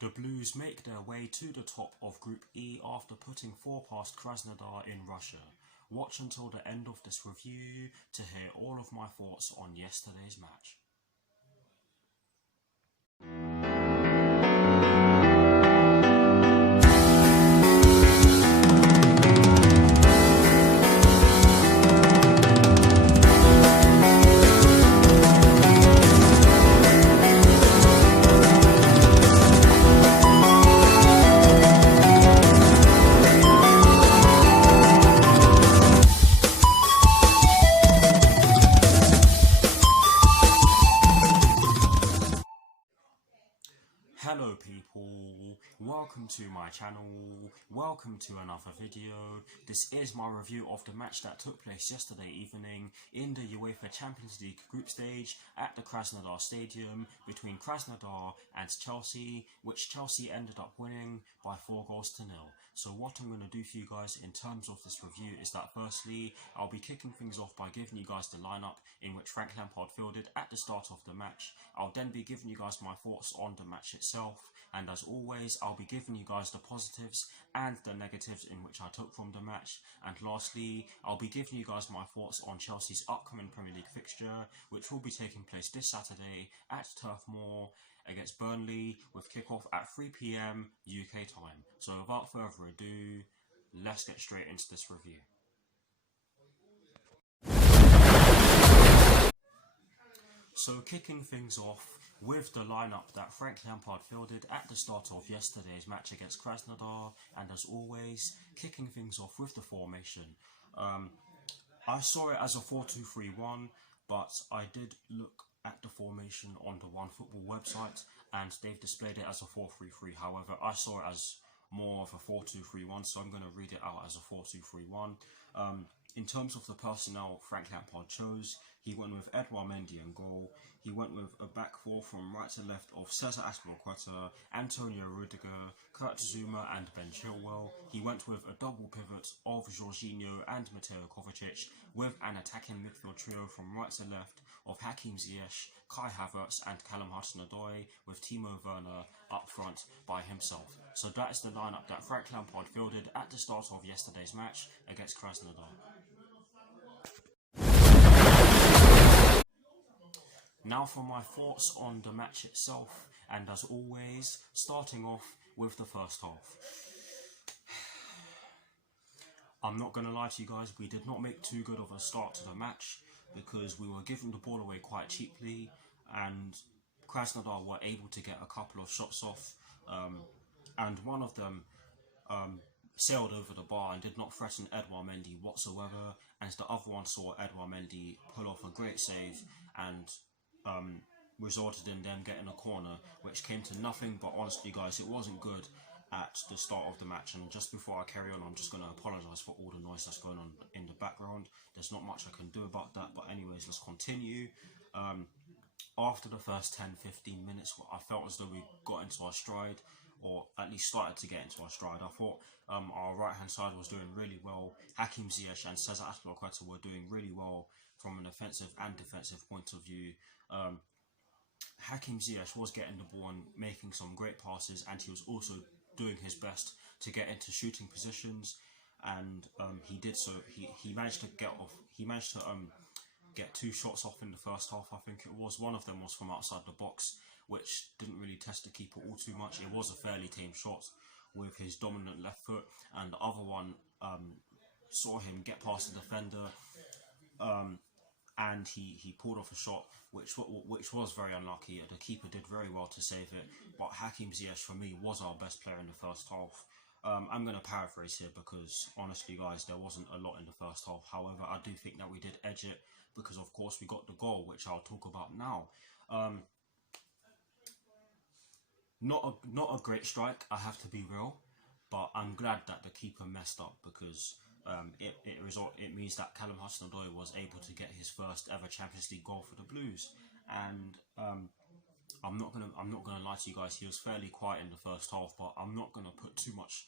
The Blues make their way to the top of Group E after putting 4 past Krasnodar in Russia. Watch until the end of this review to hear all of my thoughts on yesterday's match. Hello people, welcome to my channel, welcome to another video. This is my review of the match that took place yesterday evening in the UEFA Champions League group stage at the Krasnodar Stadium between Krasnodar and Chelsea, which Chelsea ended up winning by 4-0. So what I'm going to do for you guys in terms of this review is that firstly, I'll be kicking things off by giving you guys the lineup in which Frank Lampard fielded at the start of the match. I'll then be giving you guys my thoughts on the match itself, and as always, I'll be giving you guys the positives and the negatives in which I took from the match. And lastly, I'll be giving you guys my thoughts on Chelsea's upcoming Premier League fixture, which will be taking place this Saturday at Turf Moor against Burnley, with kickoff at 3 PM UK time. So without further ado, let's get straight into this review. So kicking things off with the lineup that Frank Lampard fielded at the start of yesterday's match against Krasnodar, and as always, kicking things off with the formation. I saw it as a 4-2-3-1, but I did look at the formation on the OneFootball website and they've displayed it as a 4-3-3. However, I saw it as more of a 4-2-3-1, so I'm going to read it out as a 4-2-3-1. In terms of the personnel Frank Lampard chose, he went with Edouard Mendy in goal. He went with a back four from right to left of Cesar Azpilicueta, Antonio Rudiger, Kurt Zouma and Ben Chilwell. He went with a double pivot of Jorginho and Mateo Kovacic, with an attacking midfield trio from right to left of Hakim Ziyech, Kai Havertz and Callum Hudson-Odoi, with Timo Werner up front by himself. So that is the lineup that Frank Lampard fielded at the start of yesterday's match against Krasnodar. Now for my thoughts on the match itself, and as always, starting off with the first half. I'm not going to lie to you guys, we did not make too good of a start to the match because we were giving the ball away quite cheaply and Krasnodar were able to get a couple of shots off, and one of them sailed over the bar and did not threaten Edouard Mendy whatsoever, and the other one saw Edouard Mendy pull off a great save and resulted in them getting a corner, which came to nothing. But honestly guys, it wasn't good at the start of the match. And just before I carry on, I'm just going to apologise for all the noise that's going on in the background. There's not much I can do about that, but anyways, let's continue. After the first 10-15 minutes, I felt as though we got into our stride, or at least started to get into our stride. I thought our right hand side was doing really well. Hakim Ziyech and Cesar Azpilicueta were doing really well from an offensive and defensive point of view. Hakim Ziyech was getting the ball and making some great passes, and he was also doing his best to get into shooting positions, and he did so. He managed to get off. He managed to get 2 shots off in the first half. I think it was one of them was from outside the box, which didn't really test the keeper all too much. It was a fairly tame shot with his dominant left foot, and the other one saw him get past the defender, and he pulled off a shot which was very unlucky. The keeper did very well to save it, but Hakim Ziyech for me was our best player in the first half. I'm going to paraphrase here because honestly guys, there wasn't a lot in the first half. However, I do think that we did edge it because of course we got the goal, which I'll talk about now. Not a great strike, I have to be real, but I'm glad that the keeper messed up because it means that Callum Hudson-Odoi was able to get his first ever Champions League goal for the Blues, and I'm not gonna lie to you guys, he was fairly quiet in the first half, but I'm not gonna put too much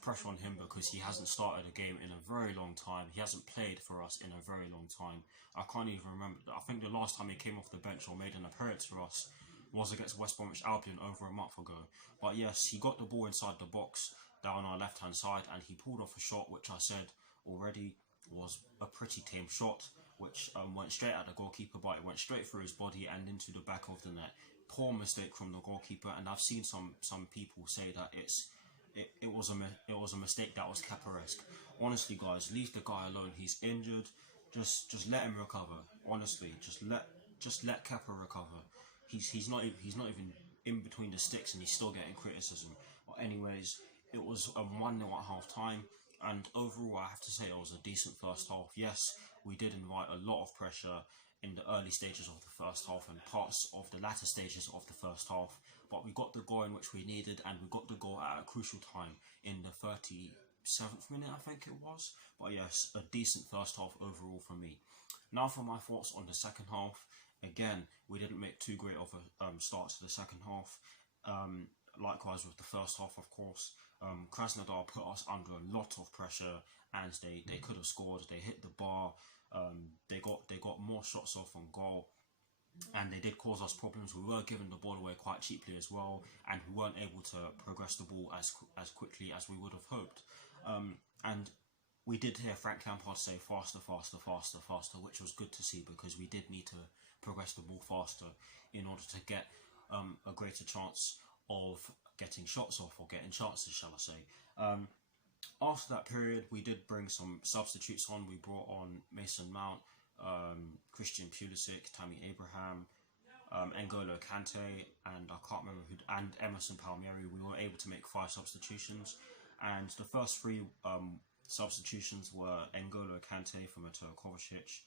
pressure on him because he hasn't started a game in a very long time. He hasn't played for us in a very long time. I can't even remember. I think the last time he came off the bench or made an appearance for us was against West Bromwich Albion over a month ago. But yes, he got the ball inside the box down our left hand side, and he pulled off a shot which I said already was a pretty tame shot, which went straight at the goalkeeper, but it went straight through his body and into the back of the net. Poor mistake from the goalkeeper, and I've seen some people say that it was a mistake that was Kepa-esque. Honestly, guys, leave the guy alone. He's injured. Just let him recover. Honestly, just let Kepa recover. He's not even in between the sticks, and he's still getting criticism. But anyways, it was 1-0 at half time, and overall I have to say it was a decent first half. Yes, we did invite a lot of pressure in the early stages of the first half and parts of the latter stages of the first half, but we got the goal in which we needed, and we got the goal at a crucial time in the 37th minute, I think it was. But yes, a decent first half overall for me. Now for my thoughts on the second half. Again, we didn't make too great of a start to the second half. Likewise with the first half, of course. Krasnodar put us under a lot of pressure, and they could have scored. They hit the bar. They got more shots off on goal, and they did cause us problems. We were giving the ball away quite cheaply as well, and we weren't able to progress the ball as quickly as we would have hoped. And we did hear Frank Lampard say faster, faster, faster, faster, which was good to see, because we did need to progress the ball faster in order to get a greater chance of getting shots off, or getting chances, shall I say. After that period, we did bring some substitutes on. We brought on Mason Mount, Christian Pulisic, Tammy Abraham, N'Golo Kante, and I can't remember who, and Emerson Palmieri. We were able to make 5 substitutions, and the first 3 substitutions were N'Golo Kante for Mateo Kovacic,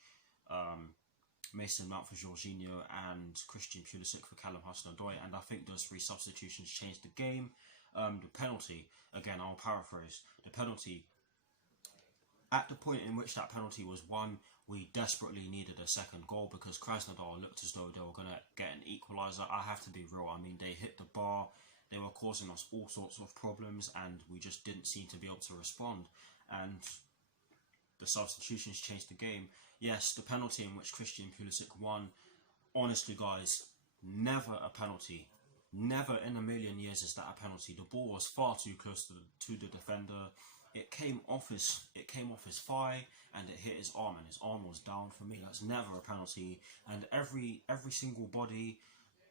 Mason Mount for Jorginho, and Christian Pulisic for Callum Hudson-Odoi. And I think those 3 substitutions changed the game. The penalty, again, I'll paraphrase, the penalty, at the point in which that penalty was won, we desperately needed a second goal, because Krasnodar looked as though they were going to get an equaliser. I have to be real, I mean, they hit the bar, they were causing us all sorts of problems, and we just didn't seem to be able to respond. And the substitutions changed the game. Yes, the penalty in which Christian Pulisic won, honestly guys, never a penalty. Never in a million years is that a penalty. The ball was far too close to the defender. It came off his thigh, and it hit his arm, and his arm was down. For me, that's never a penalty. And every single body,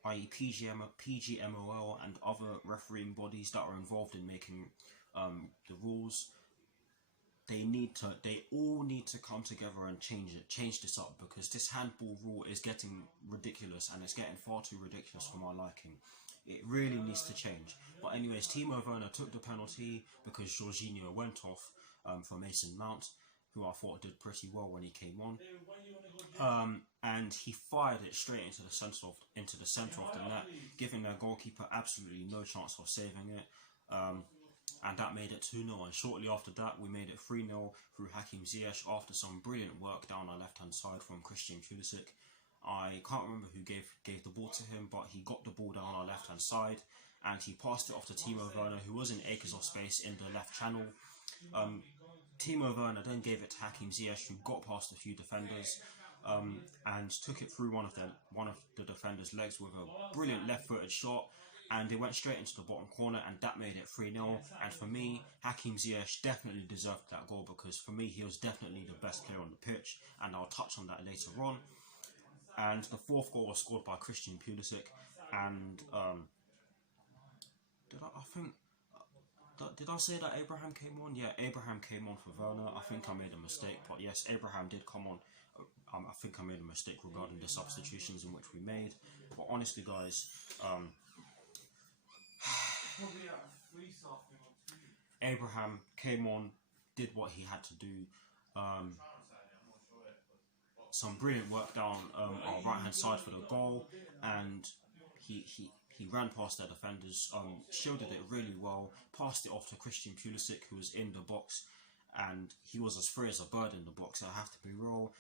i.e. PGMOL and other refereeing bodies that are involved in making the rules, they all need to come together and change this up, because this handball rule is getting ridiculous, and it's getting far too ridiculous for my liking. It really needs to change. But anyways, Timo Werner took the penalty because Jorginho went off for Mason Mount, who I thought did pretty well when he came on. And he fired it straight into the centre of the net, giving their goalkeeper absolutely no chance of saving it. And that made it 2-0, and shortly after that we made it 3-0 through Hakim Ziyech after some brilliant work down our left hand side from Christian Pulisic. I can't remember who gave the ball to him, but he got the ball down our left hand side, and he passed it off to Timo Werner, who was in acres of space in the left channel. Timo Werner then gave it to Hakim Ziyech, who got past a few defenders, and took it through one of the defenders' legs with a brilliant left-footed shot, and it went straight into the bottom corner, and that made it 3-0. And for me, Hakim Ziyech definitely deserved that goal, because for me he was definitely the best player on the pitch, and I'll touch on that later on. And the 4th goal was scored by Christian Pulisic, and did I say that Abraham came on? Yeah, Abraham came on for Werner. I think I made a mistake, but yes, Abraham did come on. I think I made a mistake regarding the substitutions in which we made. But honestly, guys, Abraham came on, did what he had to do. Some brilliant work down our right hand side for the goal, and he ran past their defenders, shielded it really well, passed it off to Christian Pulisic, who was in the box, and he was as free as a bird in the box, I have to be real.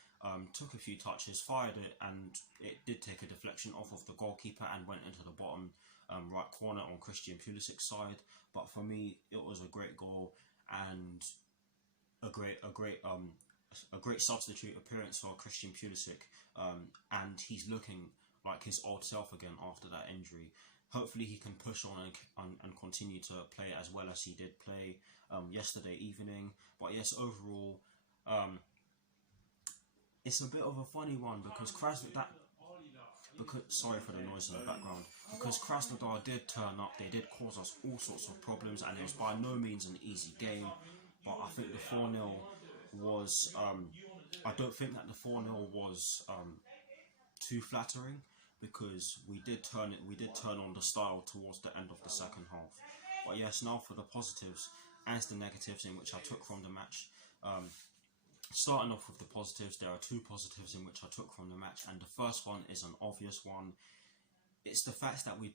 Took a few touches, fired it, and it did take a deflection off of the goalkeeper and went into the bottom right corner on Christian Pulisic's side. But for me, it was a great goal and a great substitute appearance for Christian Pulisic, and he's looking like his old self again after that injury. Hopefully he can push on and continue to play as well as he did play yesterday evening. But yes, overall, it's a bit of a funny one because sorry for the noise in the background. Because Krasnodar did turn up, they did cause us all sorts of problems, and it was by no means an easy game. But I think the 4-0 was, I don't think that the 4-0 was too flattering, because we did turn on the style towards the end of the second half. But yes, now for the positives and the negatives in which I took from the match. Starting off with the positives, there are two positives in which I took from the match, and the first one is an obvious one. It's the fact that we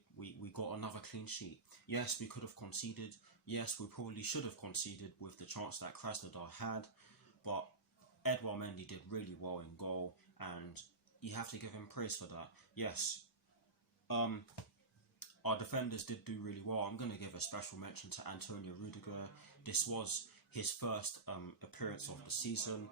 got another clean sheet. Yes, we could have conceded. Yes, we probably should have conceded with the chance that Krasnodar had, but Edouard Mendy did really well in goal, and you have to give him praise for that. Yes, our defenders did do really well. I'm going to give a special mention to Antonio Rudiger. This was his first appearance of the season,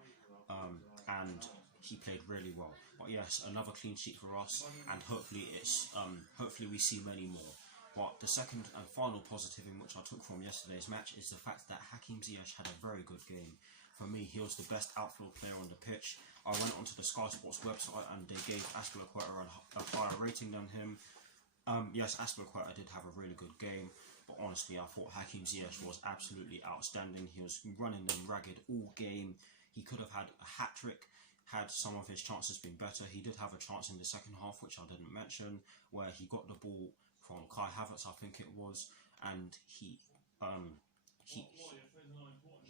and he played really well. But yes, another clean sheet for us, and hopefully we see many more. But the second and final positive in which I took from yesterday's match is the fact that Hakim Ziyech had a very good game. For me, he was the best outfield player on the pitch. I went onto the Sky Sports website and they gave Azpilicueta a higher rating than him. Yes, Azpilicueta did have a really good game, but honestly, I thought Hakim Ziyech was absolutely outstanding. He was running them ragged all game. He could have had a hat-trick had some of his chances been better. He did have a chance in the second half, which I didn't mention, where he got the ball from Kai Havertz, I think it was, and he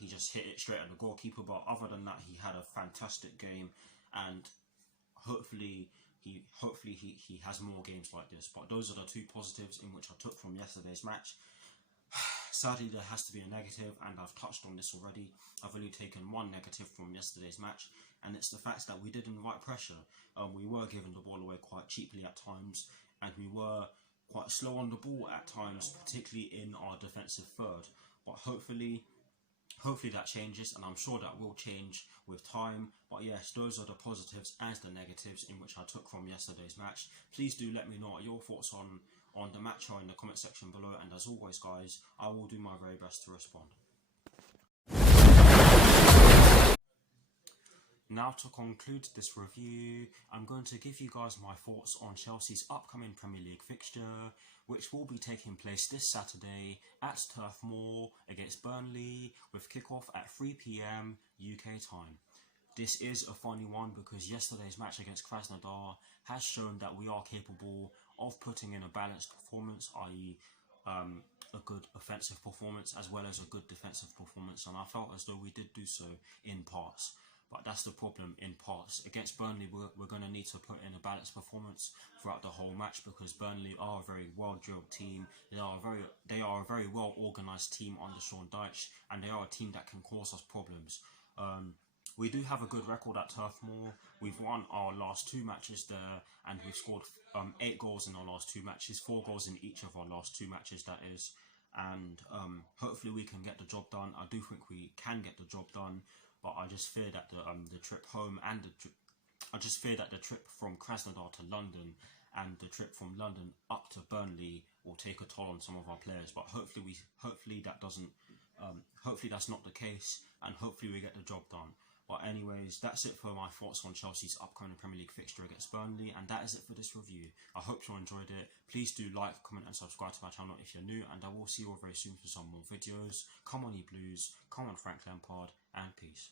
just hit it straight at the goalkeeper. But other than that, he had a fantastic game, and hopefully he has more games like this. But those are the two positives in which I took from yesterday's match. Sadly, there has to be a negative, and I've touched on this already. I've only taken one negative from yesterday's match, and it's the fact that we did invite pressure. We were giving the ball away quite cheaply at times, and we were quite slow on the ball at times, particularly in our defensive third. But hopefully that changes, and I'm sure that will change with time. But yes, those are the positives and the negatives in which I took from yesterday's match. Please do let me know your thoughts on the match or in the comment section below, and as always guys, I will do my very best to respond. Now, to conclude this review, I'm going to give you guys my thoughts on Chelsea's upcoming Premier League fixture, which will be taking place this Saturday at Turf Moor against Burnley, with kickoff at 3 PM UK time. This is a funny one because yesterday's match against Krasnodar has shown that we are capable of putting in a balanced performance, i.e. a good offensive performance as well as a good defensive performance, and I felt as though we did do so in parts. But that's the problem, in parts. Against Burnley, we're going to need to put in a balanced performance throughout the whole match, because Burnley are a very well-drilled team. They are a very well-organised team under Sean Dyche, and they are a team that can cause us problems. We do have a good record at Turf Moor. We've won our last 2 matches there, and we've scored 8 goals in our last 2 matches, 4 goals in each of our last 2 matches, that is. And hopefully we can get the job done. I do think we can get the job done. But I just fear that the trip home and I just fear that the trip from Krasnodar to London and the trip from London up to Burnley will take a toll on some of our players. But hopefully that's not the case, and hopefully we get the job done. But anyways, that's it for my thoughts on Chelsea's upcoming Premier League fixture against Burnley, and that is it for this review. I hope you enjoyed it. Please do like, comment and subscribe to my channel if you're new, and I will see you all very soon for some more videos. Come on, ye Blues, come on Frank Lampard, and peace.